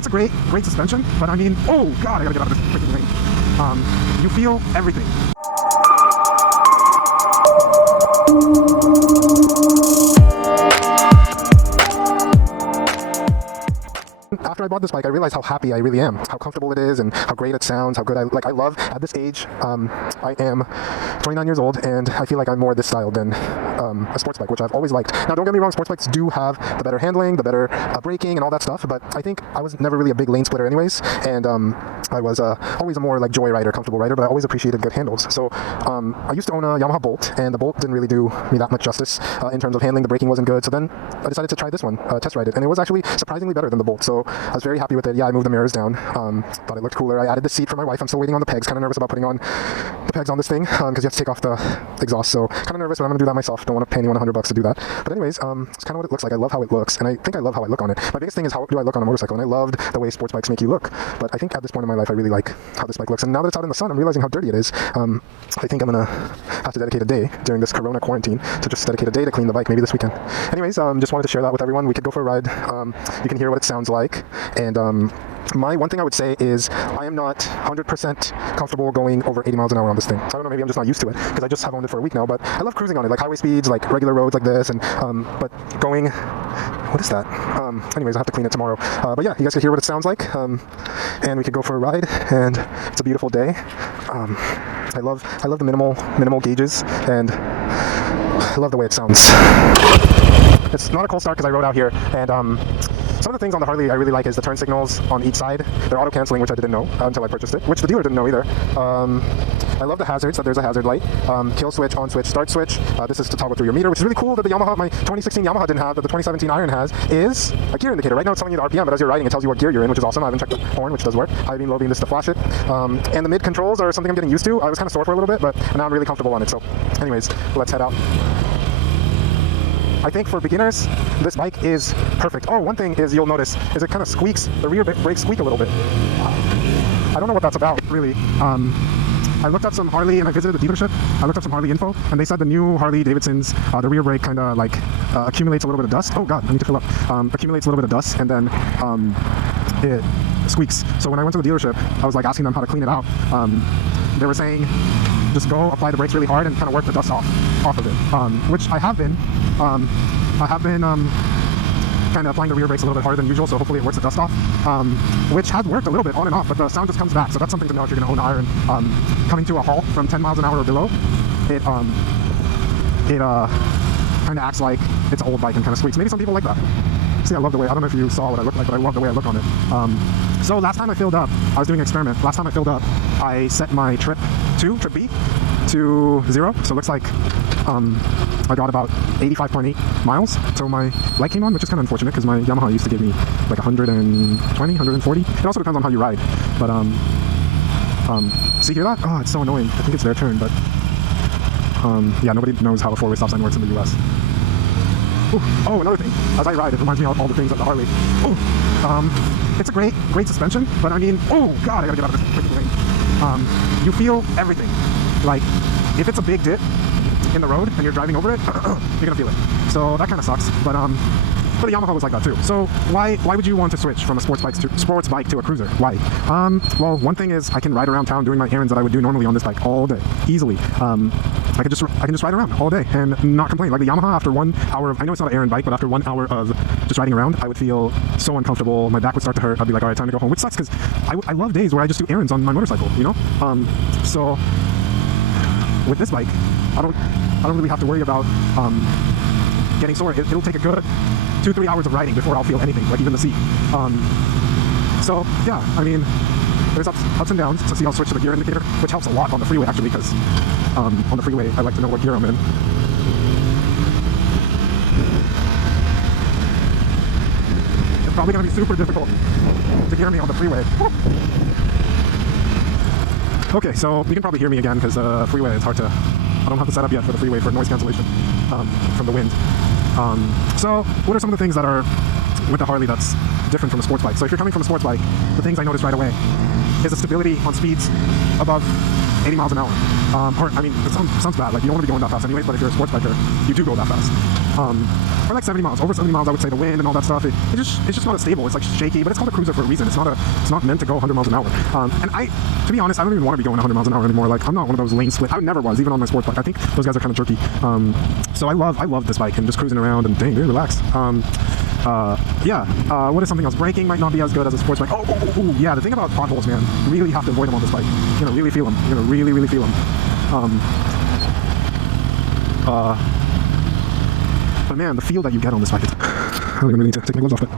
It's a great suspension, but I mean, oh god, I gotta get out of this freaking lane. You feel everything. After I bought this bike, I realized how happy I really am, how comfortable it is, and how great it sounds, how good I love. At this age, I am 29 years old, and I feel like I'm more this style than a sports bike, which I've always liked. Now, don't get me wrong, sports bikes do have the better handling, the better braking, and all that stuff, but I think I was never really a big lane splitter anyways, and I was always a more like joy rider, comfortable rider, but I always appreciated good handles. So I used to own a Yamaha Bolt, and the Bolt didn't really do me that much justice in terms of handling. The braking wasn't good, so then I decided to try this one, test ride it, and it was actually surprisingly better than the Bolt, so I was very happy with it. Yeah, I moved the mirrors down, thought it looked cooler. I added the seat for my wife. I'm still waiting on the pegs, kind of nervous about putting on the pegs on this thing, because you have to take off the exhaust, so kind of nervous, but I'm going to do that myself. Don't want to pay anyone $100 to do that. But anyways, it's kind of what it looks like. I love how it looks, and I think I love how I look on it. My biggest thing is how do I look on a motorcycle, and I loved the way sports bikes make you look, but I think at this point in my life I really like how this bike looks, and now that it's out in the sun, I'm realizing how dirty it is. I think I'm going to have to dedicate a day during this corona quarantine to just dedicate a day to clean the bike, maybe this weekend. Anyways, just wanted to share that with everyone. We could go for a ride. You can hear what it sounds like, and my one thing I would say is I am not 100% comfortable going over 80 miles an hour on this thing. I don't know, maybe I'm just not used to it because I just have owned it for a week now, but I love cruising on it, like highway speeds, like regular roads like this, and but going, what is that? Anyways, I have to clean it tomorrow. But yeah, you guys could hear what it sounds like, and we could go for a ride, and it's a beautiful day. I love the minimal gauges, and I love the way it sounds. It's not a cold start because I rode out here, and some of the things on the Harley I really like is the turn signals on each side. They're auto-canceling, which I didn't know until I purchased it, which the dealer didn't know either. I love the hazards, that there's a hazard light. Kill switch, on switch, start switch. This is to toggle through your meter, which is really cool that the Yamaha, my 2016 Yamaha didn't have, that the 2017 Iron has, is a gear indicator. Right now it's telling you the RPM, but as you're riding it tells you what gear you're in, which is awesome. I haven't checked the horn, which does work. I've been low beam this to flash it. And the mid controls are something I'm getting used to. I was kind of sore for a little bit, but now I'm really comfortable on it. So anyways, let's head out. I think for beginners, this bike is perfect. Oh, one thing is you'll notice is it kind of squeaks. The rear brakes squeak a little bit. I don't know what that's about, really. I looked up some Harley, and I visited the dealership. I looked up some Harley info, and they said the new Harley Davidsons, the rear brake kind of like accumulates a little bit of dust. Oh god, I need to fill up. Accumulates a little bit of dust, and then it squeaks. So when I went to the dealership, I was like asking them how to clean it out. They were saying, just go apply the brakes really hard and kind of work the dust off of it, which I have been. Kind of applying the rear brakes a little bit harder than usual, so hopefully it works the dust off, which has worked a litof bit on and off, but the sound just comes back, so that's something to know if you're going to own an Iron. Coming to a halt from 10 miles an hour or below, it kind of acts like it's an old bike and kind of squeaks. Maybe some people like that. See, I love the way, I don't know if you saw what I look like, but I love the way I look on it. So last time I filled up, I was doing an experiment. Last time I filled up, I set my trip B to 0, so it looks like I got about 85.8 miles till my light came on, which is kind of unfortunate because my Yamaha used to give me like 120, 140. It also depends on how you ride, but see, hear that? Oh, it's so annoying. I think it's their turn, but yeah, nobody knows how a four-way stop sign works in the US. Ooh. Oh, another thing, as I ride, it reminds me of all the things at the Harley. Ooh. It's a great suspension, but I mean, oh god, I gotta get out of this freaking lane. You feel everything. Like, if it's a big dip in the road and you're driving over it, you're gonna feel it. So that kind of sucks. But the Yamaha was like that too. So why would you want to switch from a sports bike to a cruiser? Why? Well, one thing is I can ride around town doing my errands that I would do normally on this bike all day, easily. I can just ride around all day and not complain. Like the Yamaha, after 1 hour of, I know it's not an errand bike, but after 1 hour of just riding around, I would feel so uncomfortable. My back would start to hurt. I'd be like, all right, time to go home, which sucks because I love days where I just do errands on my motorcycle, you know? So with this bike, I don't really have to worry about getting sore. It'll take a good 2-3 hours of riding before I'll feel anything, like even the seat. So yeah, I mean, there's ups and downs. So see, I'll switch to the gear indicator, which helps a lot on the freeway actually, because on the freeway I like to know what gear I'm in. It's probably going to be super difficult to gear me on the freeway. Okay, so you can probably hear me again because freeway, it's hard to, I don't have the setup yet for the freeway for noise cancellation from the wind. So what are some of the things that are with the Harley that's different from a sports bike? So if you're coming from a sports bike, the things I noticed right away is the stability on speeds above 80 miles an hour. Or, I mean, it sounds bad, like you don't want to be going that fast anyways, but if you're a sports biker, you do go that fast. Or like 70 miles, over 70 miles I would say, the wind and all that stuff, it's just not as stable, it's like shaky, but it's called a cruiser for a reason, it's not meant to go 100 miles an hour. And to be honest, I don't even want to be going 100 miles an hour anymore, like I'm not one of those lane split, I never was, even on my sports bike, I think those guys are kind of jerky. So I love this bike and just cruising around and dang, dude, relax. What is something else? Braking might not be as good as a sports bike. Yeah, the thing about potholes, man, you really have to avoid them on this bike. You're gonna really feel them. You're gonna really feel them. But man, the feel that you get on this bike, I don't even really need to take my gloves off, but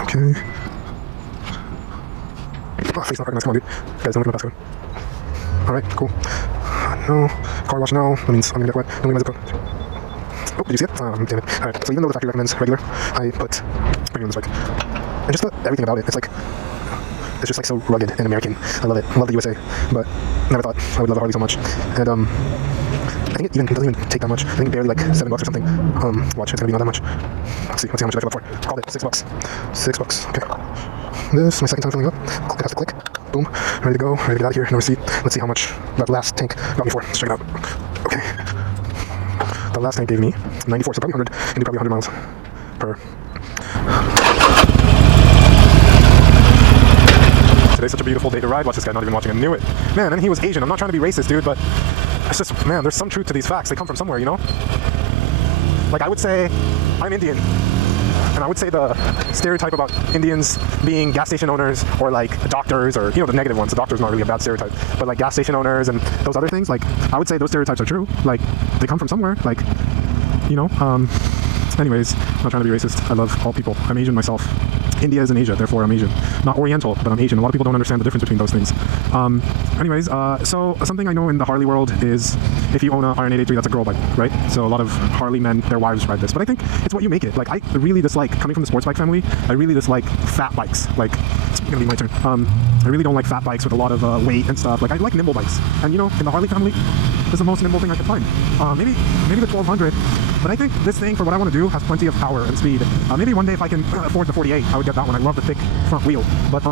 okay. Oh, face not recognized, come on, dude. Guys, don't look at my passcode. Alright, cool. No. Car wash now. That means I'm gonna get wet. Don't leave my zip code. Oh, did you see it? Damn it. Alright, so even though the factory recommends regular, I put premium on this bike. And just everything about it, it's just like so rugged and American. I love it. I love the USA, but never thought I would love a Harley so much. And I think it doesn't even take that much. I think barely like $7 or something. Watch, it's gonna be not that much. Let's see how much I got for. Called it $6. $6. Okay. This is my second time filling up. Click after click. Boom. Ready to go. Ready to get out of here. No receipt. Let's see how much that last tank got me for. Let's check it out. Okay. The last tank gave me 94, so probably 100. And do probably 100 miles per. Today's such a beautiful day to ride. Watch this guy not even watching. I knew it. Man, and he was Asian. I'm not trying to be racist, dude, but it's just, man, there's some truth to these facts. They come from somewhere, you know? Like, I would say I'm Indian. And I would say the stereotype about Indians being gas station owners or like doctors, or, you know, the negative ones. The doctor's not really a bad stereotype, but like gas station owners and those other things, like I would say those stereotypes are true. Like they come from somewhere, like, you know. Anyways, I'm not trying to be racist. I love all people. I'm Asian myself. India is in Asia, therefore I'm Asian. Not Oriental, but I'm Asian. A lot of people don't understand the difference between those things. So something I know in the Harley world is if you own an Iron 883, that's a girl bike, right? So a lot of Harley men, their wives ride this. But I think it's what you make it. Like I really dislike, coming from the sports bike family, I really dislike fat bikes. Like, it's gonna be my turn. I really don't like fat bikes with a lot of weight and stuff. Like I like nimble bikes. And you know, in the Harley family, this is the most nimble thing I could find. Maybe the 1200. But I think this thing, for what I want to do, has plenty of power and speed. Maybe one day if I can afford the 48, I would get that one. I love the thick front wheel. But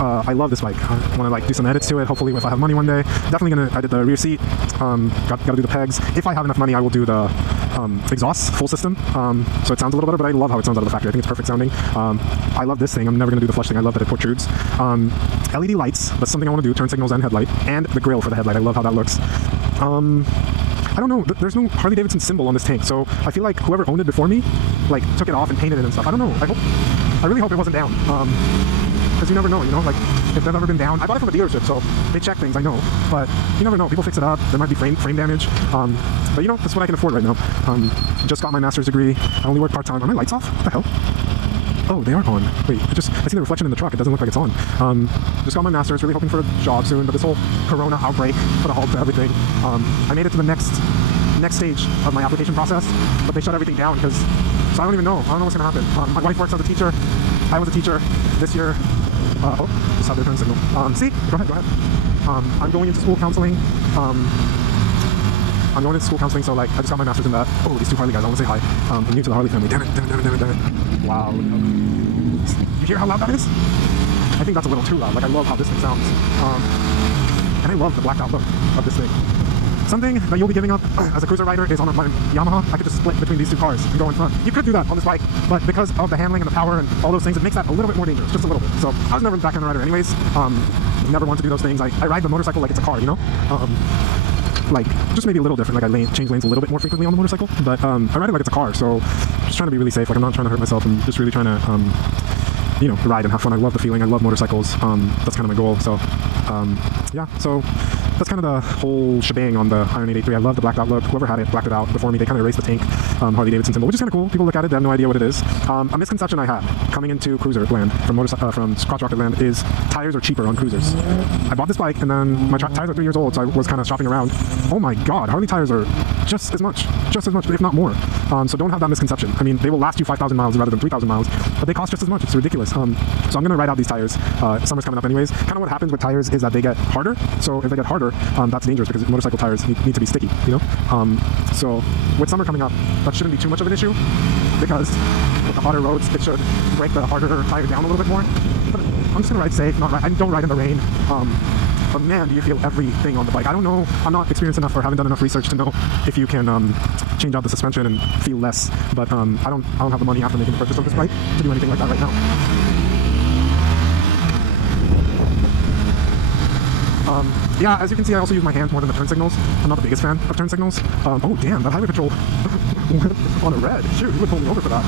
I love this bike. I want to like do some edits to it. Hopefully, if I have money one day, definitely gonna. I did the rear seat. Got to do the pegs. If I have enough money, I will do the exhaust full system. So it sounds a little better, but I love how it sounds out of the factory. I think it's perfect sounding. I love this thing. I'm never gonna do the flush thing. I love that it protrudes. LED lights. That's something I want to do. Turn signals and headlight, and the grille for the headlight. I love how that looks. I don't know, there's no Harley Davidson symbol on this tank, so I feel like whoever owned it before me, like, took it off and painted it and stuff. I don't know, I really hope it wasn't down, because you never know, you know, like, if they've ever been down. I bought it from a dealership, so they check things, I know, but you never know, people fix it up, there might be frame damage, but you know, that's what I can afford right now. Just got my master's degree, I only work part-time. Are my lights off? What the hell? Oh, they are on. Wait, I see the reflection in the truck. It doesn't look like it's on. Just got my master's, really hoping for a job soon, but this whole corona outbreak put a halt to everything. I made it to the next stage of my application process, but they shut everything down because, so I don't even know. I don't know what's gonna happen. My wife works as a teacher. I was a teacher this year. Just had their turn signal. See? Go ahead. I'm going into school counseling. I'm going into school counseling, so like, I just got my master's in that. Oh, these two Harley guys, I want to say hi. I'm new to the Harley family. Damn it. Wow. You hear how loud that is? I think that's a little too loud. Like, I love how this thing sounds. And I love the blacked out look of this thing. Something that you'll be giving up as a cruiser rider is on my Yamaha. I could just split between these two cars and go in front. You could do that on this bike, but because of the handling and the power and all those things, it makes that a little bit more dangerous, just a little bit. So I was never a back-end rider anyways. Never want to do those things. I ride the motorcycle like it's a car, you know? Like, just maybe a little different, like I change lanes a little bit more frequently on the motorcycle, but I ride it like it's a car, so just trying to be really safe. Like, I'm not trying to hurt myself, I'm just really trying to you know, ride and have fun. I love the feeling, I love motorcycles. That's kind of my goal. So yeah, so that's kind of the whole shebang on the Iron 883. I love the blacked out look. Whoever had it blacked it out before me. They kind of erased the tank Harley Davidson symbol, which is kind of cool. People look at it, they have no idea what it is. A misconception I had coming into cruiser land from crotch rocket land is tires are cheaper on cruisers. I bought this bike and then my tires are 3 years old, so I was kind of shopping around. Oh my god, Harley tires are just as much, if not more. So don't have that misconception. I mean, they will last you 5,000 miles rather than 3,000 miles, but they cost just as much. It's ridiculous. So I'm gonna ride out these tires. Summer's coming up anyways. Kind of what happens with tires is that they get harder. So if they get harder, that's dangerous because motorcycle tires need to be sticky, you know? So with summer coming up, that shouldn't be too much of an issue because with the hotter roads, it should break the harder tire down a little bit more. But I'm just gonna ride safe, I don't ride in the rain. but man, do you feel everything on the bike. I don't know, I'm not experienced enough or haven't done enough research to know if you can change out the suspension and feel less, but I don't have the money after making the purchase of this bike to do anything like that right now. Yeah, as you can see, I also use my hands more than the turn signals. I'm not the biggest fan of turn signals. Oh damn, that highway patrol went on a red. Shoot, he would pull me over for that.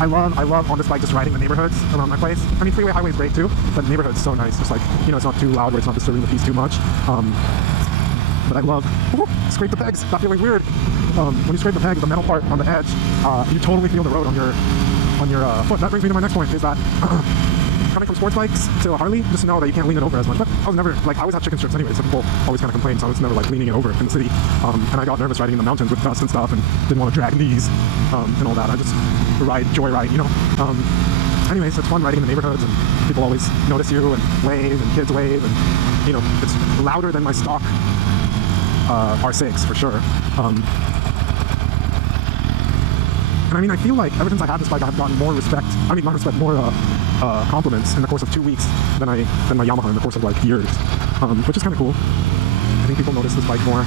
I love on this bike just riding the neighborhoods around my place. I mean, freeway highway is great too, but neighborhood's so nice. Just like, you know, it's not too loud where it's not disturbing the peace too much. But I love, scrape the pegs, that feeling weird. When you scrape the pegs, the metal part on the edge, you totally feel the road on your foot. That brings me to my next point, is that coming from sports bikes to a Harley, just know that you can't lean it over as much. But I was never, like, I always had chicken strips anyway, so people always kind of complain, so I was never like leaning it over in the city. And I got nervous riding in the mountains with dust and stuff, and didn't want to drag knees and all that. I just joyride, you know. Anyways, it's fun riding in the neighborhoods, and people always notice you and wave, and kids wave, and you know, it's louder than my stock R6 for sure. And I mean, I feel like ever since I had this bike, I've gotten more respect. I mean, not respect, more compliments in the course of 2 weeks than my Yamaha in the course of like years, which is kind of cool. I think people notice this bike more.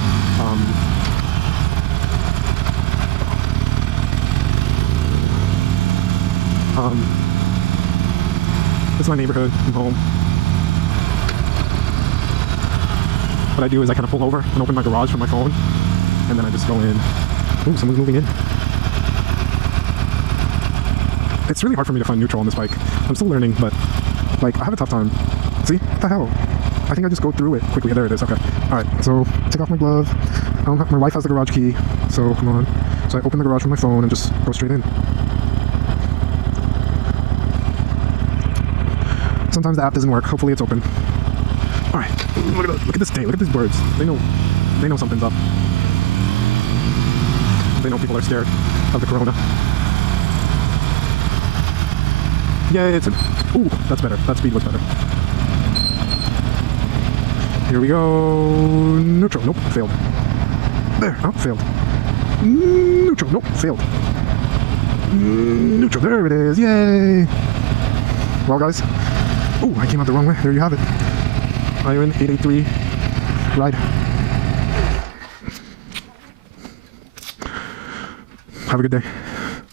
This is my neighborhood from home. What I do is I kind of pull over and open my garage from my phone, and then I just go in. Ooh, someone's moving in. It's really hard for me to find neutral on this bike. I'm still learning, but like I have a tough time. See? What the hell? I think I just go through it quickly. There it is. Okay. Alright, so take off my glove. My wife has the garage key, so come on. So I open the garage from my phone and just go straight in. Sometimes the app doesn't work. Hopefully it's open. Alright. Look at this day. Look at these birds. They know something's up. They know people are scared of the corona. Yeah, it's ooh, that's better. That speed was better. Here we go. Neutral. Nope, failed. There. Oh, failed. Neutral. Nope, failed. Neutral. There it is. Yay. Well, guys. Ooh, I came out the wrong way. There you have it. Iron 883 ride. Have a good day.